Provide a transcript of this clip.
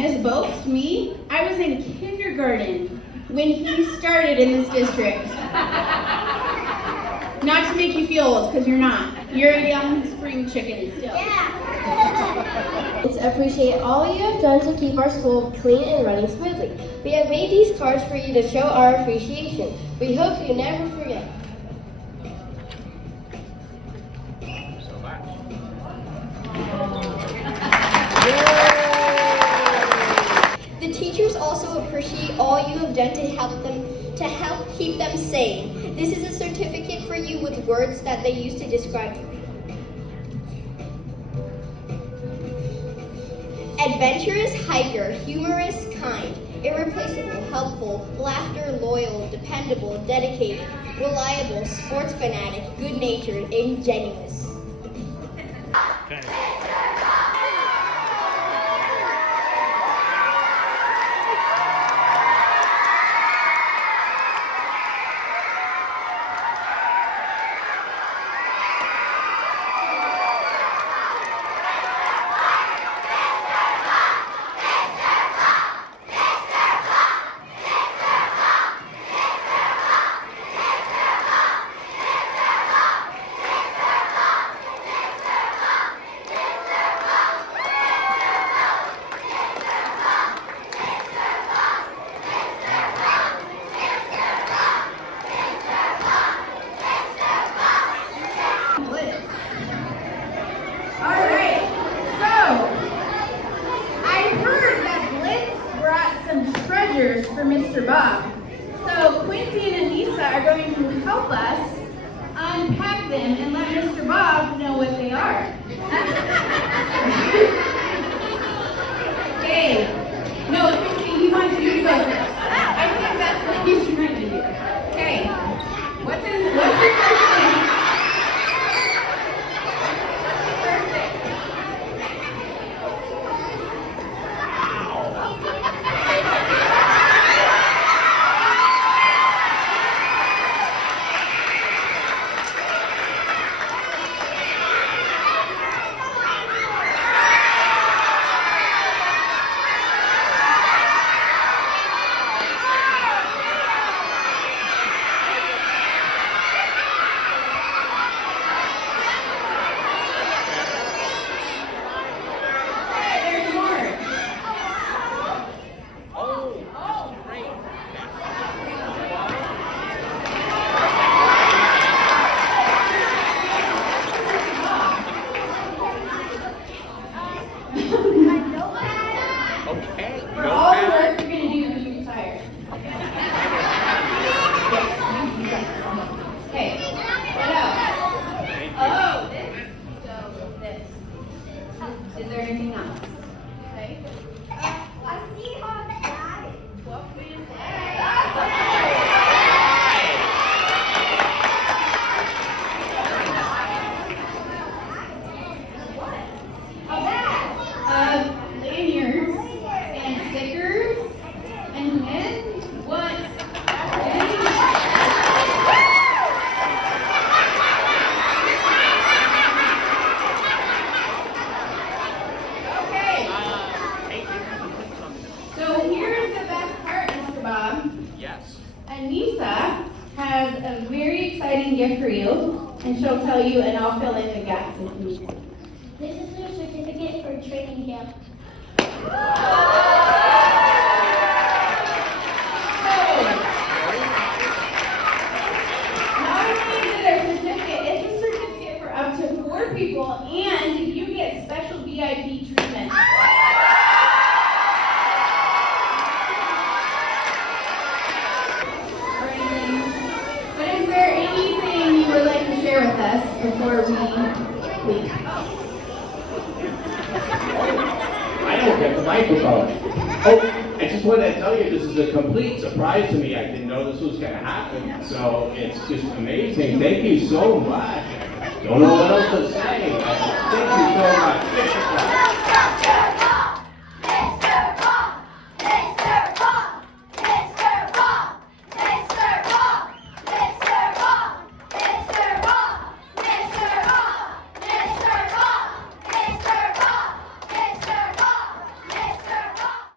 Boast, me? I was in kindergarten when he started in this district. Not to make you feel old, because you're not. You're a young spring chicken still. Yeah. Let's appreciate all you have done to keep our school clean and running smoothly. We have made these cards for you to show our appreciation. We hope you never forget. The teachers also appreciate all you have done to help keep them sane. This is a certificate for you with words that they use to describe you. Adventurous hiker, humorous, kind, irreplaceable, helpful, laughter, loyal, dependable, dedicated, reliable, sports fanatic, good-natured, ingenuous. Okay. Alright, so I heard that Blitz brought some treasures for Mr. Bob. So Quincy and Anissa are going to help us unpack them and let Mr. Bob know what they are. Okay. No, Quincy, he wants you to go first. I think that's what he's trying to do. Okay. What's your first thing? Is there anything else? Okay. A Seahawks flag. 12-man lanyards and stickers, and then what? So here's the best part, Mr. Bob. Yes. Anissa has a very exciting gift for you, and she'll tell you, and I'll fill in the gaps if needed. This is their certificate for training camp. Not only is it a certificate, it's a certificate for up to 4 people, and you get special VIP treatment. But is there anything you would like to share with us before we leave? I don't get the microphone. Oh, I just wanted to tell you this is a complete surprise to me. I didn't know this was going to happen. So it's just amazing. Thank you so much. Don't know what else to say. Thank you so much.